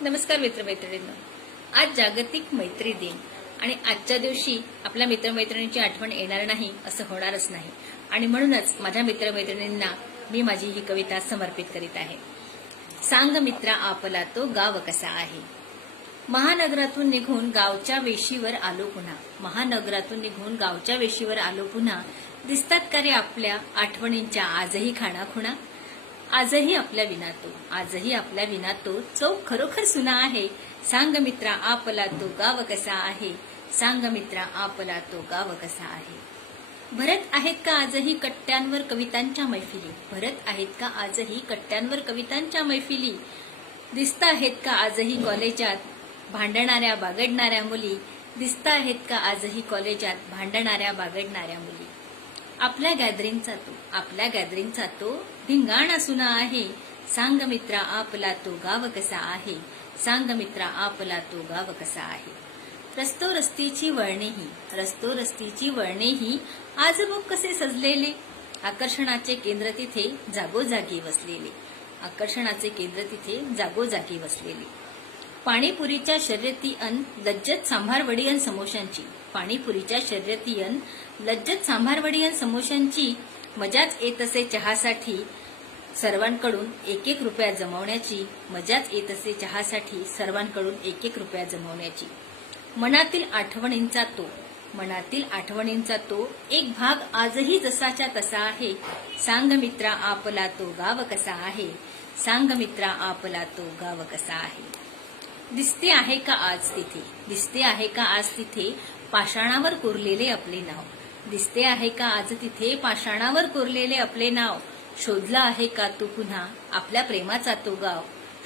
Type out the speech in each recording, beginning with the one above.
नमस्कार मित्रमैत्रिणींनो, आज जागतिक मैत्री दिन आणि आजच्या दिवशी आपल्या मित्रमैत्रिणींची आठवण येणार नाही असं होणारच नाही आणि म्हणूनच माझ्या मित्रमैत्रिणींना मी माझी ही कविता समर्पित करीत आहे। सांग मित्रा आपला तो गाव कसा आहे। महानगरातून निघून गावच्या वेशीवर आलो पुन्हा, महानगरातून निघून गावच्या वेशीवर आलो पुन्हा, दिसतात का रे आपल्या आठवणींच्या आजही खाणाखुणा। आजही आपल्या विना तो, आजही आपल्या विना तो चौक खरोखर सुना आहे। सांग मित्रा आपला तो गाव कसा आहे, सांग मित्रा आपला तो गाव कसा आहे। भरत आहेत का आजही कट्ट्यांवर कवितांच्या मैफिली, भरत आहेत का आजही कट्ट्यांवर कवितांच्या मैफिली। दिसता आहेत का आजही कॉलेजात भांडणाऱ्या बागडणाऱ्या मुली, दिसता आहेत का आजही कॉलेजात भांडणाऱ्या बागडणाऱ्या मुली। आपल्या गॅदरिंगचा तो, आपल्या गॅदरिंगचा तो धिंगाणा सुना आहे। सांग मित्रा आपला तो गाव कसा आहे, सांग मित्रा आपला तो गाव कसा आहे। रस्तो रस्तीची वळणेही, रस्तो रस्तीची वळणेही आज बघ कसे सजलेले, आकर्षणाचे केंद्र तिथे जागोजागी वसलेले, आकर्षणाचे केंद्र तिथे जागोजागी वसलेले। पाणीपुरीच्या शर्यती अन लज्जत सांभारवडी अन समोशांची, पाणीपुरीच्या शर्यती अन लज्जत सांभारवडी अन समोशांची मजाच येत असे चहासाठी सर्वांकडून एक एक रुपया जमवण्याची, मजाच येत असे चहासाठी सर्वांकडून एक एक रुपया जमवण्याची। मनातील आठवणींचा तो, मनातील आठवणींचा तो एक भाग आजही जसाच्या तसा आहे। सांग मित्रा आपला तो गाव कसा आहे, सांग मित्रा आपला तो गाव कसा आहे। दिसते आहे का आज तिथे, दिसते आहे का आज तिथे पाषाणावर कोरलेले आपले नाव, दिसते आहे का आज तिथे पाषाणावर कोरलेले आपले नाव। शोधला आहे का तू पुन्हा आपल्या प्रेमाचा तो गाव,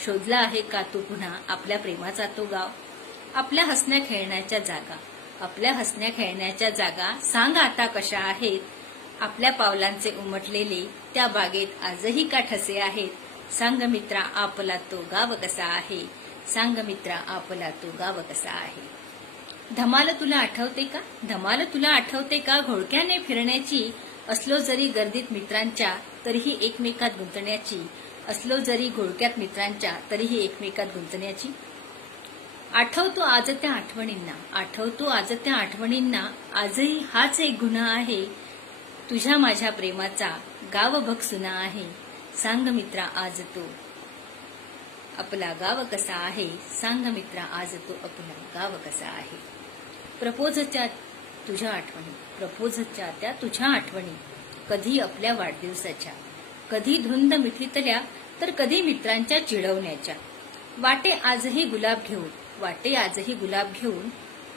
शोधला आहे का तू पुन्हा आपल्या प्रेमाचा तो गाव। आपल्या हसण्या खेळण्याच्या जागा, आपल्या हसण्या खेळण्याच्या जागा सांग आता कशा आहेत। आपल्या पावलांचे उमटलेले त्या बागेत आजही का ठसे आहेत। सांग मित्रा आपला तो गाव कसा आहे, सांग मित्रा आपला तो गाव कसा आहे। धमाल तुला आठवते का, धमाल तुला आठवते का घोळक्याने फिरण्याची, असलो जरी गर्दीत मित्रांच्या तरीही एकमेकात गुंतण्याची, असलो जरी घोळक्यात मित्रांच्या तरीही एकमेकात गुंतण्याची। आठवतो आज त्या आठवणींना, आठवतो आज त्या आठवणींना आजही हाच एक गुन्हा आहे। तुझ्या माझ्या प्रेमाचा गाव बघ सुना आहे। सांग मित्रा आज तो आपला गाव कसा आहे, सांग मित्रा आज तो आपला गाव कसा आहे। प्रपोजच्या तुझ्या आठवणी, प्रपोजच्या त्या तुझ्या आठवणी, कधी आपल्या वाढदिवसाच्या, कधी धुंद मिठीतल्या तर कधी मित्रांच्या चिडवण्याच्या। वाटे आजही गुलाब घेऊन, वाटे आजही गुलाब घेऊन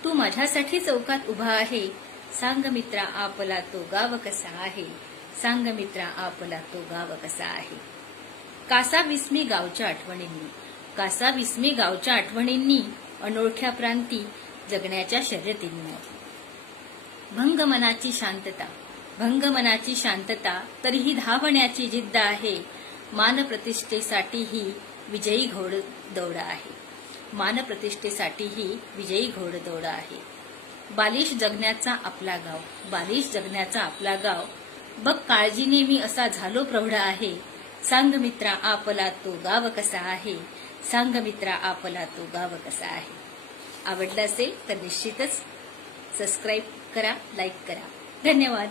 तू माझ्यासाठी चौकात उभा आहे। सांग मित्रा आपला तो गाव कसा आहे, सांग मित्रा आपला तो गाव कसा आहे। कासा विस्मी गावच्या आठवणींनी, कासा विस्मी गावच्या आठवणींनी अनोळख्या प्रांती जगण्याच्या शर्यतींनी। भंग मनाची शांतता, भंग मनाची शांतता तरीही धावण्याची जिद्द आहे। मान प्रतिष्ठेसाठीही विजयी घोड दौड आहे, मान प्रतिष्ठेसाठीही विजयी घोड दौड आहे। बालिश जगण्याचा आपला गाव, बालिश जगण्याचा आपला गाव, बघ काळजीने मी असा झालो प्रौढ आहे। सांग मित्रा आपला तो गाव कसा आहे, सांग मित्रा आपला तो गाव कसा आहे। आवडलं असेल तर निश्चितच सबस्क्राईब करा, लाईक करा। धन्यवाद।